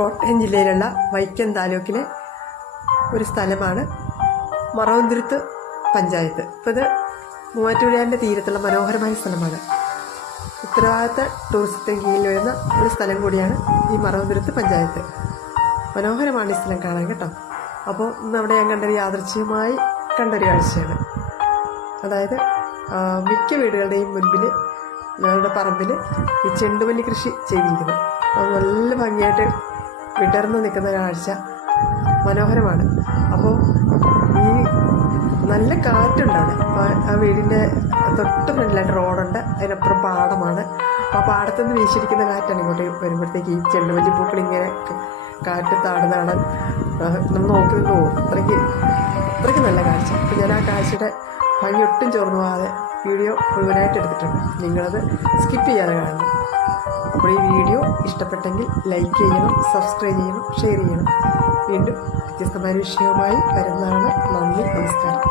കോട്ടയം ജില്ലയിലുള്ള വൈക്കം താലൂക്കിലെ ഒരു സ്ഥലമാണ് മറവന്തുരുത്ത് പഞ്ചായത്ത്. ഇപ്പോൾ ഇത് മൂവാറ്റുപുഴയുടെ തീരത്തുള്ള മനോഹരമായ സ്ഥലമാണ്. ഉത്തരവാദിത്ത ടൂറിസത്തിന് കീഴിൽ വരുന്ന ഒരു സ്ഥലം കൂടിയാണ് ഈ മറവന്തുരുത്ത് പഞ്ചായത്ത്. മനോഹരമാണ് ഈ സ്ഥലം കാണാൻ കേട്ടോ. അപ്പോൾ ഇന്ന് അവിടെ ഞാൻ കണ്ടൊരു യാദൃച്ഛികമായി കണ്ടൊരു കാഴ്ചയാണ്. അതായത് മിക്ക വീടുകളുടെയും മുൻപിൽ ഞങ്ങളുടെ പറമ്പിൽ ഈ ചെണ്ടുമല്ലി കൃഷി ചെയ്തിരിക്കുന്നു. അത് നല്ല ഭംഗിയായിട്ട് വിടർന്ന് നിൽക്കുന്ന കാഴ്ച മനോഹരമാണ്. അപ്പോൾ ഈ നല്ല കാറ്റുണ്ടാണ്. ആ വീടിൻ്റെ തൊട്ട് ഫ്രണ്ടിലായിട്ട് റോഡുണ്ട്, അതിനപ്പുറം പാടമാണ്. ആ പാടത്തുനിന്ന് വീശിരിക്കുന്ന കാറ്റാണ് ഇങ്ങോട്ട് വരുമ്പോഴത്തേക്ക് ഈ ചെണ്ടുമല്ലി പൂക്കൾ ഇങ്ങനെ കാറ്റ് താടുന്ന കാണാൻ നമ്മൾ നോക്കി നിന്ന് പോകും. അത്രയ്ക്ക് നല്ല കാഴ്ച. അപ്പോൾ ഞാൻ ആ കാഴ്ചയുടെ ഭംഗി ഒട്ടും ചോർന്നു പോകാതെ വീഡിയോ മുഴുവനായിട്ട് എടുത്തിട്ടുണ്ട്. നിങ്ങളത് സ്കിപ്പ് ചെയ്യാതെ കാണണം. അപ്പോൾ ഈ വീഡിയോ ഇഷ്ടപ്പെട്ടെങ്കിൽ ലൈക്ക് ചെയ്യണം, സബ്സ്ക്രൈബ് ചെയ്യണം, ഷെയർ ചെയ്യണം. വീണ്ടും വ്യത്യസ്തമായ വിഷയവുമായി വരുന്നതാണ്. നന്ദി, നമസ്കാരം.